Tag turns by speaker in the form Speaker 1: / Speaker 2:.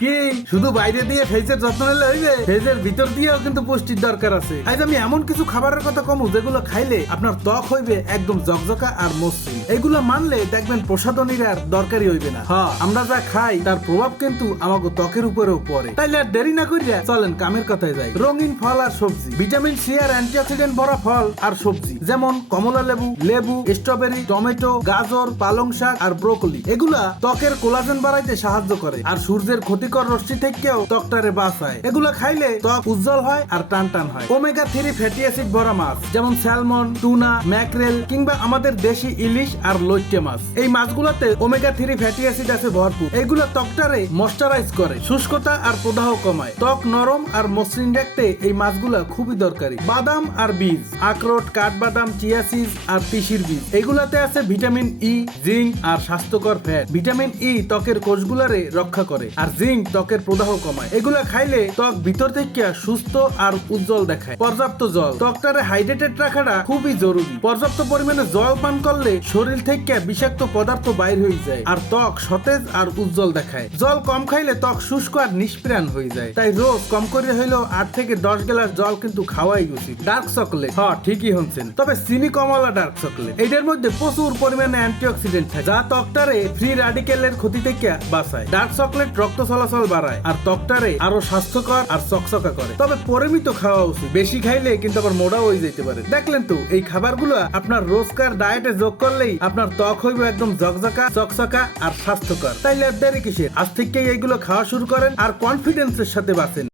Speaker 1: কি? শুধু বাইরে দিয়ে ফেজের যত্ন নিলে হইবে? ফেজের ভিতর দিয়েও কিন্তু পুষ্টির দরকার আছে। আজ আমি এমন কিছু খাবারের কথা কমু যেগুলো খাইলে আপনার ত্বক হইবে একদম জকজকা আর মসৃণ। এগুলো মানলে দেখবেন প্রসাধনীর আর দরকারই হইবে না। হ্যাঁ আমরা যা খাই, তার প্রভাব কিন্তু আমাকে ত্বকের উপরেও পড়ে। তাইলে আর দেরি না করিয়া চলেন কামের কথায় যাই। রঙিন ফল আর সবজি। ভিটামিন সি আর অ্যান্টিঅক্সিডেন্ট ভরা ফল আর সবজি। যেমন কমলা লেবু লেবু, স্ট্রবেরি, টমেটো, গাজর, পালং শাক আর ব্রোকলি। এগুলা ত্বকের কোলাজেন বাড়াইতে সাহায্য করে। আর সূর্যের ক্ষতিকর রশ্মি থেকেও ত্বকটারে বাঁচায়। এগুলা খাইলে ত্বক উজ্জ্বল হয় আর টান টান হয়। ওমেগা থ্রি ফ্যাটি অ্যাসিড ভরা মাছ, যেমন স্যালমন, টুনা, ম্যাকরেল কিংবা আমাদের দেশি ইলিশ আর লইট্টে মাছ। এই মাছগুলোতে ওমেগা থ্রি ফ্যাটি অ্যাসিড আছে ভরপুর। এগুলো ত্বকটারে ময়শ্চারাইজ করে, শুষ্কতা আর প্রদাহ কমায়। ত্বক নরম আর মসৃণ রাখতে এই মাছগুলা খুবই দরকারি। বাদাম আর বীজ, আখরোট, কাঠবাদাম, চিয়া সিজ আর তিসির বীজ। এগুলাতে আছে ভিটামিন ই, জিঙ্ক আর স্বাস্থ্যকর ফ্যাট। ভিটামিন ই ত্বকের কোষগুলারে রক্ষা করে। আর জিঙ্ক ত্বকের প্রদাহ কমায়। এগুলা খাইলে ত্বক ভিতর থেকে সুস্থ আর উজ্জ্বল দেখায়। পর্যাপ্ত জল। ত্বকটারে হাইড্রেটেড রাখাটা খুবই জরুরি। পর্যাপ্ত পরিমাণে জল পান করলে শরীর থেকে বিষাক্ত পদার্থ বাইর হয়ে যায় আর ত্বক সতেজ আর উজ্জ্বল দেখায়। জল কম খাইলে ত্বক শুষ্ক আর নিষ্প্রাণ হয়ে যায়। তাই রোজ কম করে হইলেও আট থেকে দশ গ্লাস জল কিন্তু খাওয়াই উচিত। Dark chocolate. হ্যাঁ ঠিকই শুনছেন। তবে চিনি কমলা ডার্ক চকলেট। এটার মধ্যে প্রচুর পরিমাণে অ্যান্টিঅক্সিডেন্ট থাকে, যা ত্বকটারে ফ্রি রাডিকেলের ক্ষতি থেকে বাঁচায়। ডার্ক চকলেট রক্ত চলাচল বাড়ায়, আর ত্বকটারে আরও স্বাস্থ্যকর আর চকচকা করে। তবে পরিমিত খাওয়া উচিত। বেশি খাইলে কিন্তু আবার মোড়া হয়ে যেতে পারে। দেখলেন তো, এই খাবারগুলো আপনার রোজকার ডায়েটে যোগ করলেই আপনার ত্বক হইবে একদম জকজকা চকচকা আর স্বাস্থ্যকর। তাইলে আর দেরি কিসের? আজ থেকেই এইগুলো খাওয়া শুরু করেন আর কনফিডেন্সের সাথে বাঁচেন।